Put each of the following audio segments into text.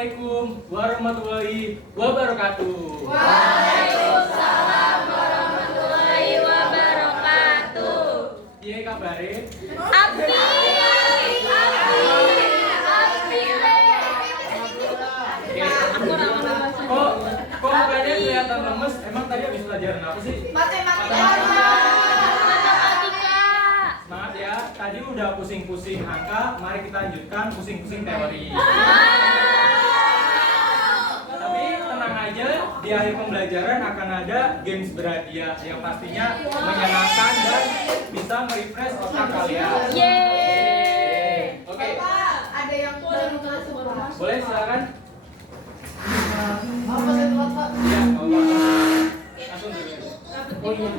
Assalamualaikum warahmatullahi wabarakatuh. Waalaikumsalam warahmatullahi wabarakatuh. Piye kabare? Api. Kok mukanya kelihatan lemes? Emang tadi habis pelajaran apa sih? Matematika. Semangat ya. Tadi udah pusing-pusing angka, mari kita lanjutkan pusing-pusing teori. Tapi tenang aja, di akhir pembelajaran akan ada games berhadiah yang pastinya menyenangkan dan bisa merefresh otak kalian. Yeay. Oke, Ada yang baru masuk Pak. boleh silakan. Apa saya telat Pak? Ya, bapak. Langsung dulu. Oh iya.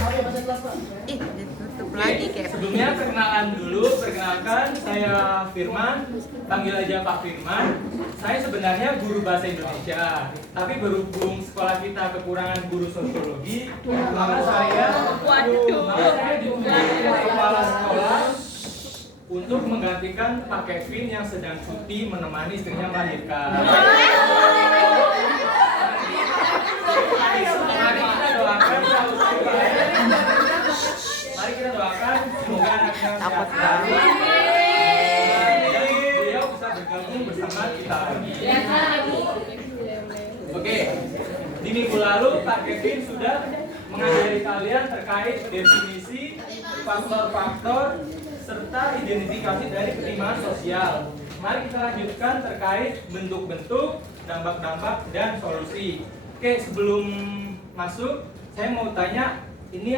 Maaf ya Pak, saya telat Pak. Tutup lagi kayak Sebelumnya perkenalan dulu, perkenalkan saya Firman, panggil aja Pak Firman. Saya sebenarnya guru bahasa Indonesia, tapi berhubung sekolah kita kekurangan guru sosiologi, maka saya ditunjuk kepala sekolah untuk menggantikan Pak Kevin yang sedang cuti menemani istrinya melahirkan. Mari kita doakan Mari kita doakan semoga anaknya sehat selalu dan beliau bisa bergabung bersama kita lagi. Oke, di minggu lalu Pak Kevin sudah mengajari kalian terkait definisi, faktor-faktor, serta identifikasi dari ketimpangan sosial. Mari kita lanjutkan terkait bentuk-bentuk, dampak-dampak, dan solusi. Oke, sebelum masuk, saya mau tanya, ini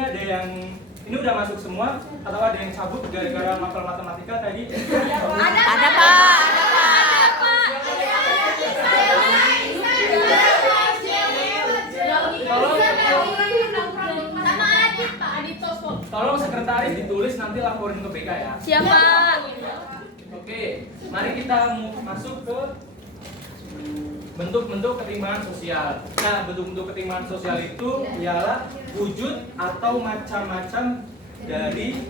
udah masuk semua atau ada yang cabut gara-gara mapel matematika tadi? Ada Pak. Tolong sekretaris ditulis nanti laporin ke BK ya. Siapa? Oke, mari kita masuk ke bentuk-bentuk ketimpangan sosial. Nah, bentuk-bentuk ketimpangan sosial itu ialah wujud atau macam-macam dari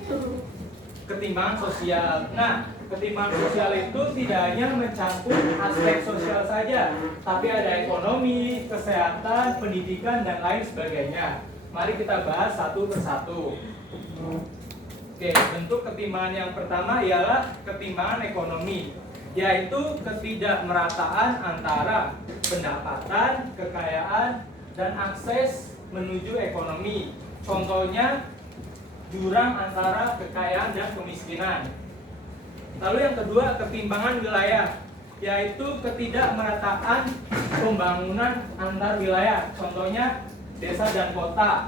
ketimpangan sosial. Nah, ketimpangan sosial itu tidak hanya mencakup aspek sosial saja, tapi ada ekonomi, kesehatan, pendidikan, dan lain sebagainya. Mari kita bahas satu persatu. Oke, bentuk ketimpangan yang pertama ialah ketimpangan ekonomi, yaitu ketidakmerataan antara pendapatan, kekayaan, dan akses menuju ekonomi. Contohnya, jurang antara kekayaan dan kemiskinan. Lalu yang kedua, ketimpangan wilayah, yaitu ketidakmerataan pembangunan antar wilayah. Contohnya, desa dan kota.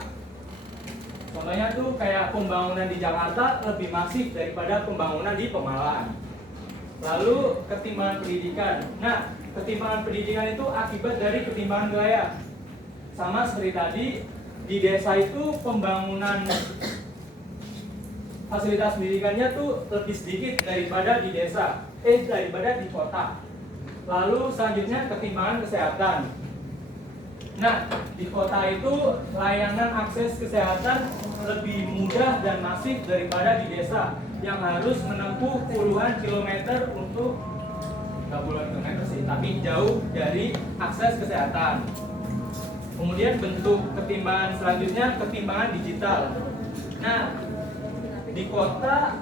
Contohnya tuh kayak pembangunan di Jakarta lebih masif daripada pembangunan di Pemalang. Lalu ketimpangan pendidikan. Nah, ketimpangan pendidikan itu akibat dari ketimpangan wilayah. Sama seperti tadi, di desa itu pembangunan fasilitas pendidikannya tuh lebih sedikit daripada di daripada di kota. Lalu selanjutnya ketimpangan kesehatan. Nah, di kota itu layanan akses kesehatan lebih mudah dan masif daripada di desa yang harus menempuh puluhan kilometer untuk, nggak puluhan kilometer sih, tapi jauh dari akses kesehatan. Kemudian bentuk ketimpangan selanjutnya ketimpangan digital. Nah, di kota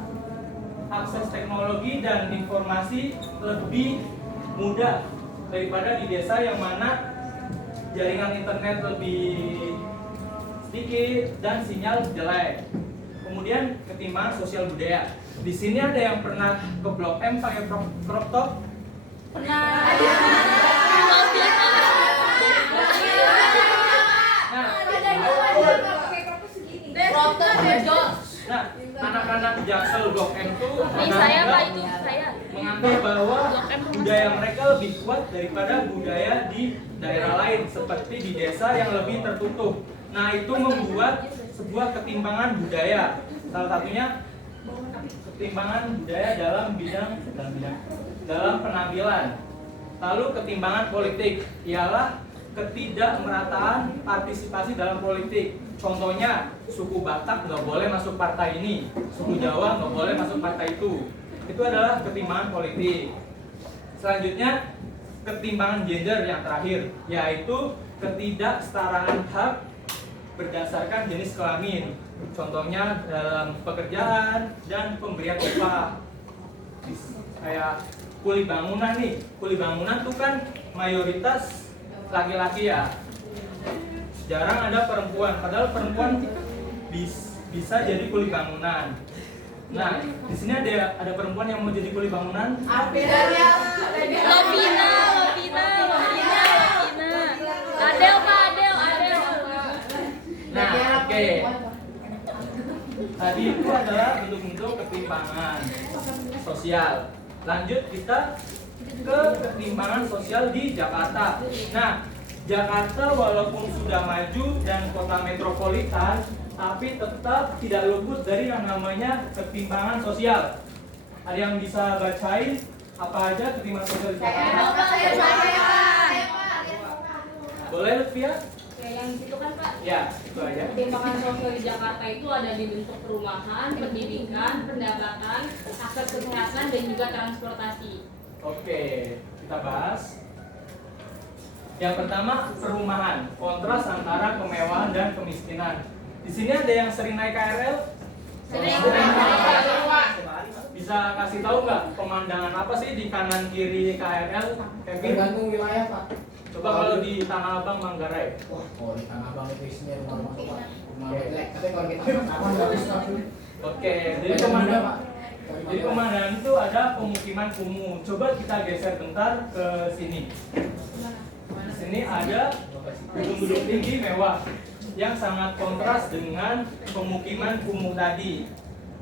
akses teknologi dan informasi lebih mudah daripada di desa yang mana jaringan internet lebih sedikit dan sinyal jelek. Kemudian ketimpangan sosial budaya. Di sini ada yang pernah ke Blok M pakai crop top? Pernah. Nah, anak-anak Jaksel Blok M tuh Ini saya Pak, itu saya. menganggap bahwa budaya mereka lebih kuat daripada budaya di daerah lain seperti di desa yang lebih tertutup. Nah, itu membuat sebuah ketimpangan budaya. Salah satunya ketimpangan budaya dalam penampilan. Lalu ketimpangan politik ialah ketidakmerataan partisipasi dalam politik. Contohnya, suku Batak nggak boleh masuk partai ini, suku Jawa nggak boleh masuk partai itu. Itu adalah ketimpangan politik. Selanjutnya ketimpangan gender yang terakhir, yaitu ketidaksetaraan hak berdasarkan jenis kelamin. Contohnya dalam pekerjaan dan pemberian upah. Kayak kuli bangunan nih, kuli bangunan tuh kan mayoritas laki-laki ya. Jarang ada perempuan, padahal perempuan bisa jadi kuli bangunan. Nah, di sini ada perempuan yang mau jadi kuli bangunan. Lovina. Adel Pak, Adel. Nah, oke. Tadi itu adalah bentuk-bentuk ketimpangan sosial. Lanjut kita ke ketimpangan sosial di Jakarta. Nah, Jakarta walaupun sudah maju dan kota metropolitan, tapi tetap tidak luput dari yang namanya ketimpangan sosial. Ada yang bisa bacain apa aja ketimpangan sosial di Jakarta? Boleh, Lutfia? Kayak yang itu kan Pak. Ya, itu aja. Ketimpangan sosial di Jakarta itu ada di bentuk perumahan, pendidikan, pendapatan, akses kesehatan, dan juga transportasi. Oke, kita bahas. Yang pertama, perumahan. Kontras antara kemewahan dan kemiskinan. Di sini ada yang sering naik KRL? Sering. Bisa kasih tahu nggak pemandangan apa sih di kanan kiri KRL, Kevin? Tergantung wilayah, Pak. Coba kalau di Tanah Abang, Manggarai. Wah, kalau di Tanah Abang itu isinya rumah-rumah tua. Rumah jelek. Tapi kalau kita aman bagus lah. Oke, jadi pemandangan. Jadi pemandangan itu ada pemukiman kumuh. Coba kita geser bentar ke sini. Di sini ada gedung-gedung tinggi mewah yang sangat kontras dengan pemukiman kumuh tadi.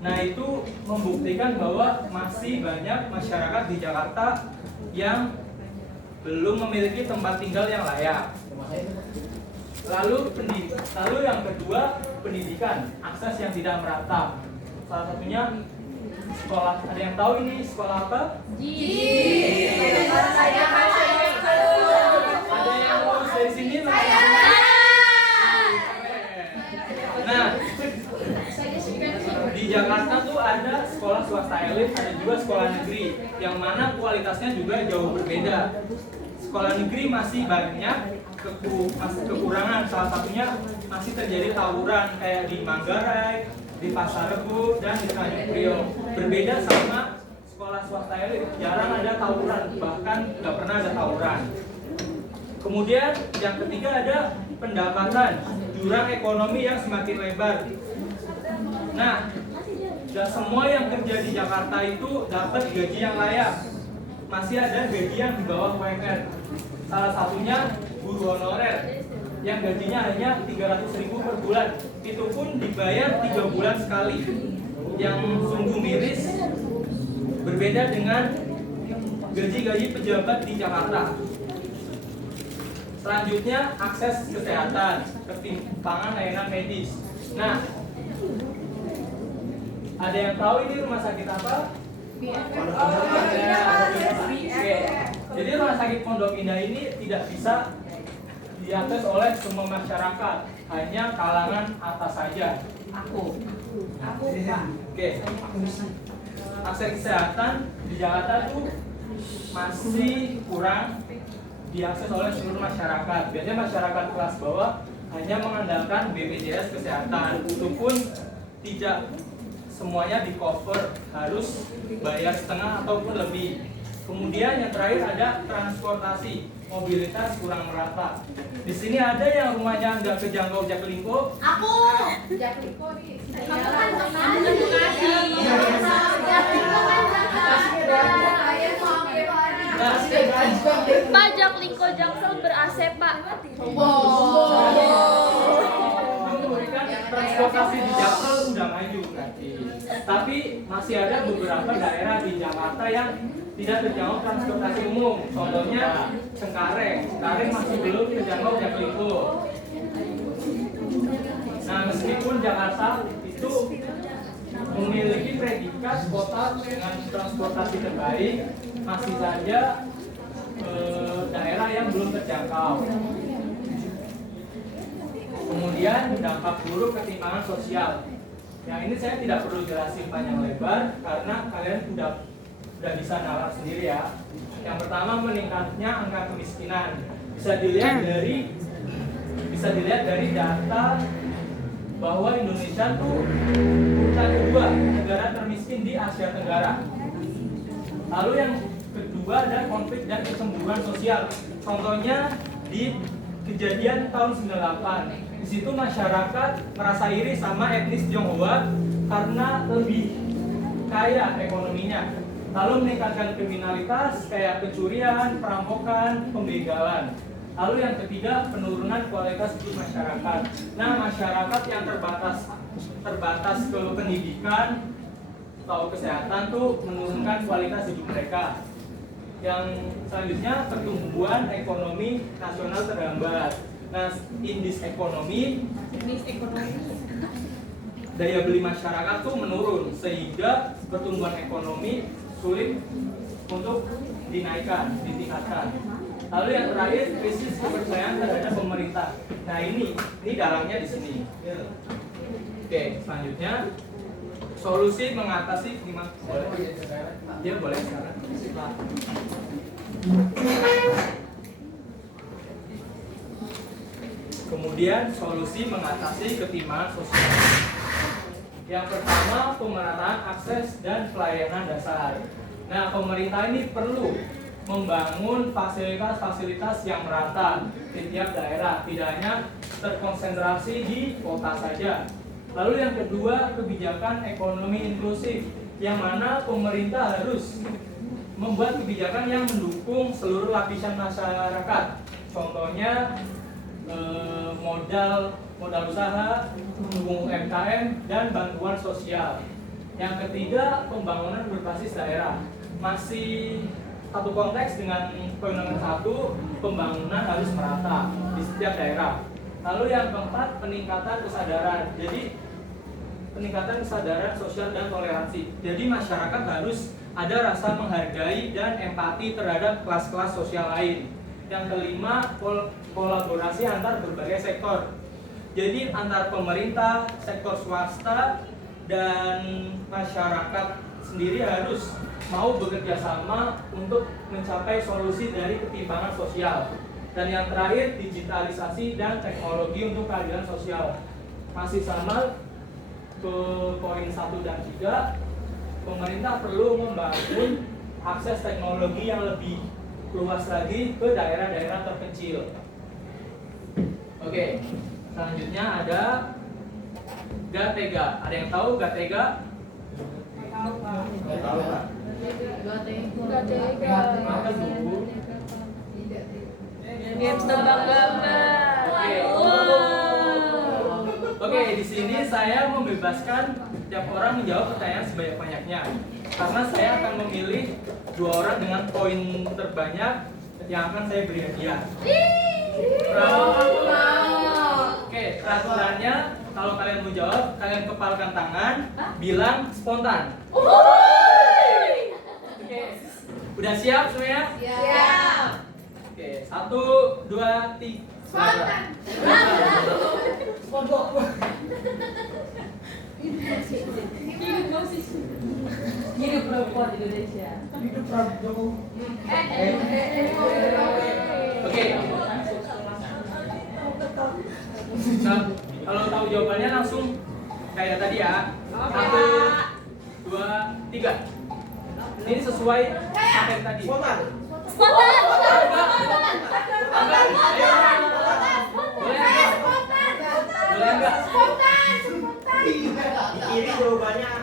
Nah, itu membuktikan bahwa masih banyak masyarakat di Jakarta yang belum memiliki tempat tinggal yang layak. Lalu yang kedua, pendidikan, akses yang tidak merata. Salah satunya sekolah. Ada yang tahu ini sekolah apa? Ada yang lulus dari sini? Nah, di Jakarta tuh ada sekolah swasta elit, ada juga sekolah negeri, yang mana kualitasnya juga jauh berbeda. Sekolah negeri masih banyak kekurangan, salah satunya masih terjadi tawuran kayak di Manggarai, di Pasar Rebo, dan di Tanjung Priok. Berbeda sama sekolah swasta elit, jarang ada tawuran, bahkan nggak pernah ada tawuran. Kemudian yang ketiga ada pendapatan, jurang ekonomi yang semakin lebar. Nah, dan semua yang kerja di Jakarta itu dapat gaji yang layak. Masih ada gaji yang di bawah UMR. Salah satunya guru honorer yang gajinya hanya 300.000 per bulan. Itu pun dibayar 3 bulan sekali. Yang sungguh miris, berbeda dengan gaji-gaji pejabat di Jakarta. Selanjutnya, akses kesehatan, ketimpangan layanan medis. Nah, ada yang tahu ini rumah sakit apa? Oke. Jadi rumah sakit Pondok Indah ini tidak bisa diakses oleh semua masyarakat, hanya kalangan atas saja. Aku Pak. Oke. Akses kesehatan di Jakarta tuh masih kurang diakses oleh seluruh masyarakat. Biasanya masyarakat kelas bawah hanya mengandalkan BPJS kesehatan. Itu pun tidak semuanya di cover, harus bayar setengah ataupun lebih. Kemudian yang terakhir ada transportasi, mobilitas kurang merata. Di sini ada yang rumahnya nggak kejangkau Jaklingko. Aku. Jaklingko nih. Kamu kan Bekasi. Pak, Jaklingko Jaksel ber-AC Pak. Transportasi di Jakarta sudah maju berarti. Tapi masih ada beberapa daerah di Jakarta yang tidak terjangkau transportasi umum. Contohnya Cengkareng. Cengkareng masih belum terjangkau Jaklingko. Nah, meskipun Jakarta itu memiliki predikat kota dengan transportasi terbaik, masih saja daerah yang belum terjangkau. Kemudian dampak buruk ketimpangan sosial. Yang ini saya tidak perlu jelasin panjang lebar karena kalian sudah udah bisa nalar sendiri ya. Yang pertama, meningkatnya angka kemiskinan. Bisa dilihat dari data bahwa Indonesia tuh urutan kedua negara termiskin di Asia Tenggara. Lalu yang kedua ada konflik dan kecemburuan sosial. Contohnya di kejadian tahun 98. Di situ masyarakat merasa iri sama etnis Tionghoa karena lebih kaya ekonominya. Lalu meningkatkan kriminalitas kayak pencurian, perampokan, pembegalan. Lalu yang ketiga, penurunan kualitas hidup masyarakat. Nah, masyarakat yang terbatas ke pendidikan atau kesehatan tuh menurunkan kualitas hidup mereka. Yang selanjutnya, pertumbuhan ekonomi nasional terhambat. Nah, indeks ekonomi daya beli masyarakat tuh menurun sehingga pertumbuhan ekonomi sulit untuk ditingkatkan. Lalu yang terakhir, krisis kepercayaan terhadap pemerintah. Nah, ini dalangnya di sini. Oke, selanjutnya solusi mengatasi gimana? Boleh? Dia boleh sekarang. Kemudian solusi mengatasi ketimpangan sosial. Yang pertama, pemerataan akses dan pelayanan dasar. Nah, pemerintah ini perlu membangun fasilitas-fasilitas yang merata di tiap daerah, tidak hanya terkonsentrasi di kota saja. Lalu yang kedua, kebijakan ekonomi inklusif, yang mana pemerintah harus membuat kebijakan yang mendukung seluruh lapisan masyarakat. Contohnya modal usaha, mendukung UMKM, dan bantuan sosial. Yang ketiga, pembangunan berbasis daerah. Masih satu konteks dengan poin nomor 1, pembangunan harus merata di setiap daerah. Lalu yang keempat, peningkatan kesadaran. Jadi peningkatan kesadaran sosial dan toleransi. Jadi masyarakat harus ada rasa menghargai dan empati terhadap kelas-kelas sosial lain. Yang kelima, kolaborasi antar berbagai sektor. Jadi antar pemerintah, sektor swasta, dan masyarakat sendiri harus mau bekerja sama untuk mencapai solusi dari ketimpangan sosial. Dan yang terakhir, digitalisasi dan teknologi untuk keadilan sosial. Masih sama ke poin 1 dan 3, pemerintah perlu membangun akses teknologi yang lebih luas lagi ke daerah-daerah terpencil. Oke, selanjutnya ada GATEGA. Ada yang tahu GATEGA? Tahu, Pak. Apa tuh? Game tebak-tebakan. Oke, di sini saya membebaskan tiap orang menjawab pertanyaan sebanyak-banyaknya. Karena saya akan memilih 2 orang dengan poin terbanyak yang akan saya beri hadiah. Oke, peraturannya kalau kalian mau jawab, kalian kepalkan tangan, bilang spontan. Oke, udah siap semuanya? Siap. Oke, 1, 2, 3. Spontan. Hidup perempuan Indonesia. Oke. Nah, kalau tahu jawabannya langsung kayak tadi ya. 1, 2, 3. Ini sesuai apa yang tadi. Spontan. Boleh enggak? Di kiri jawabannya,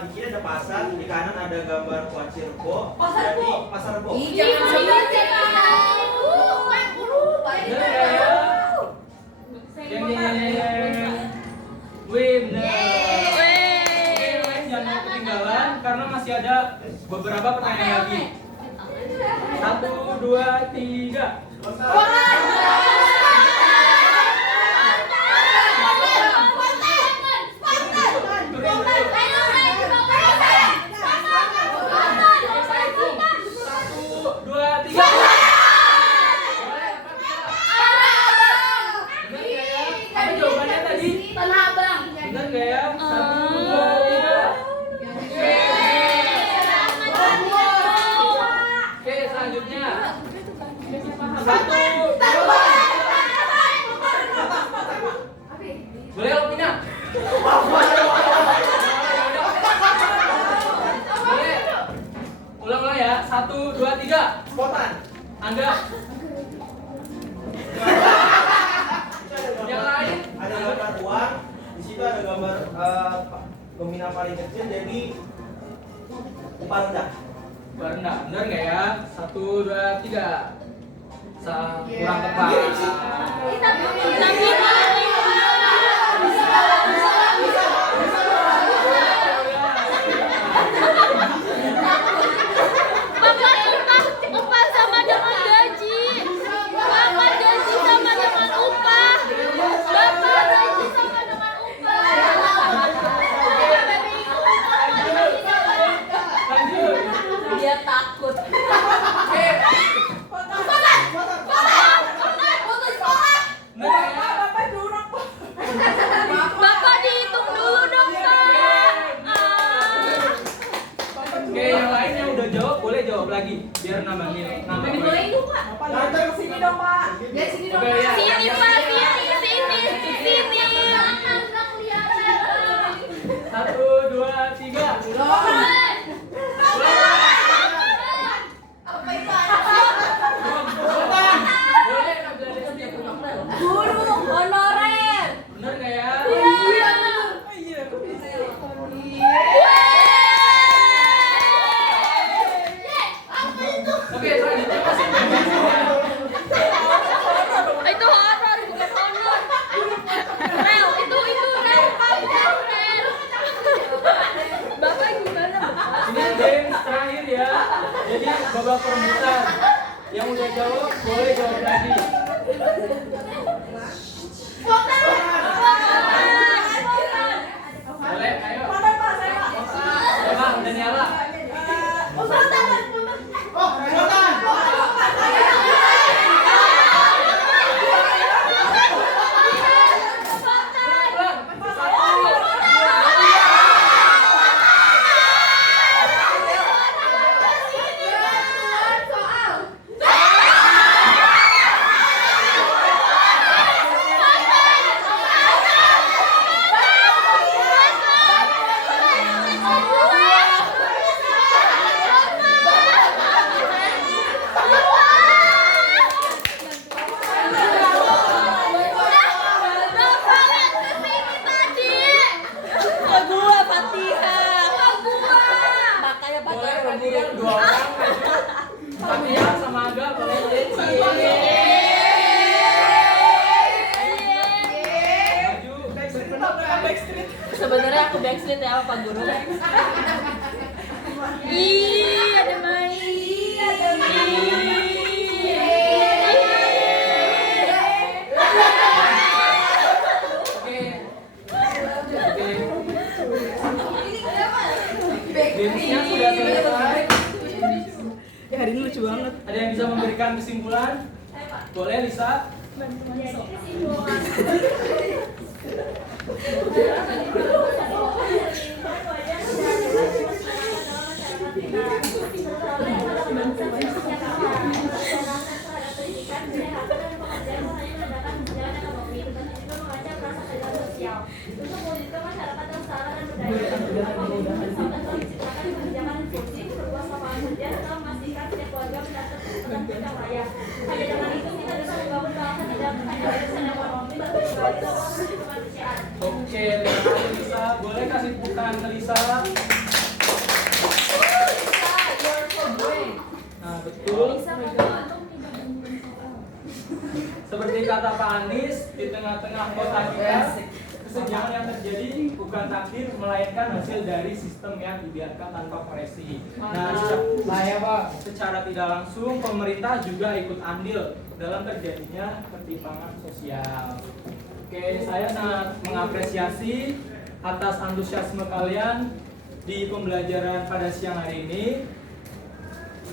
di kiri ada pasar, di kanan ada gambar kuacir Rebo. Jadi pasar Rebo. Wih, benar. Oke, jangan ketinggalan karena masih ada beberapa pertanyaan lagi. 1, 2, 3. Benar gak ya? 1, 2, 3. Boleh lo pindah? Boleh. Ulang-ulang ya. 1, 2, 3. Spontan. Angga. Yang lain Ada gambar uang. Di situ ada gambar nominal paling kecil, jadi upah rendah. berendah. Benar nggak ya? 1, 2, 3. Kurang tepat. Upah sama dengan gaji. Bapak gaji sama dengan upah. Bapak gaji sama dengan upah. Lanjut. Dia takut. Bapak dihitung dulu dong, Pak. Oke, yang lainnya udah jawab, boleh jawab lagi biar nambah nilai. Nambah poin. Lanjut ke sini dong, Pak. Oke, ya. Sini, Pak, sini. 1, 2, 3. Boleh nggak belajar setiap program? Guru honorer. Bener nggak ya? Oke, selanjutnya masih Itu horor, bukan honor. Rel, itu rel, rel. Bapak gimana? ini games terakhir ya. Jadi babak perebutan. Yang udah jawab boleh jawab lagi. Boleh, ayo. Coba, udah nyala. Boleh kemudian 2 orang maju. Fatia sama Aga boleh maju. Sebenarnya aku backstreet ya, Pak Guru. Ih, ada Gamesnya sudah selesai. Ya, hari ini lucu banget. Ada yang bisa memberikan kesimpulan? Boleh, Lisa? Oke, terima kasih Lisa. Boleh kasih tepuk tangan ke Lisa? Nah, betul. Seperti kata Pak Anies, di tengah-tengah kota kita, kesenjangan yang terjadi bukan takdir, melainkan hasil dari sistem yang dibiarkan tanpa koreksi. Nah, Saya, Pak. secara tidak langsung pemerintah juga ikut andil dalam terjadinya ketimpangan sosial. Oke, saya sangat mengapresiasi atas antusiasme kalian di pembelajaran pada siang hari ini.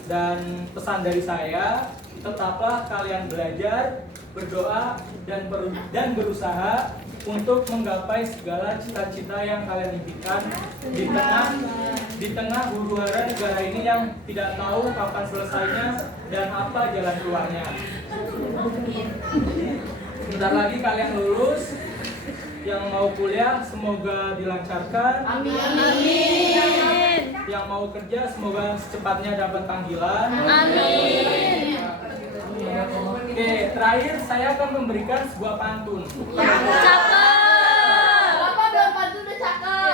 Dan pesan dari saya, tetaplah kalian belajar berdoa dan berusaha untuk menggapai segala cita-cita yang kalian impikan di tengah huru-hara negara ini yang tidak tahu kapan selesainya dan apa jalan keluarnya. Sebentar lagi kalian lulus. Yang mau kuliah semoga dilancarkan. Amin. Yang mau kerja semoga secepatnya dapat panggilan. Amin. Oke, terakhir saya akan memberikan sebuah pantun. Cakep. Bapak belum pantun udah cakep.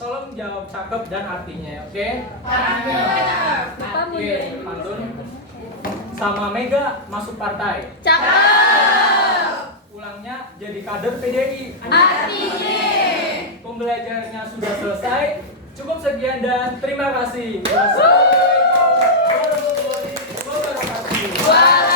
Tolong jawab cakep dan artinya, oke? Oke, pantun. Sama Mega masuk partai. Cakep. Ulangnya jadi kader PDI. Artinya. Pembelajarannya sudah selesai. Cukup sekian dan terima kasih. Wassalamualaikum warahmatullahi wabarakatuh.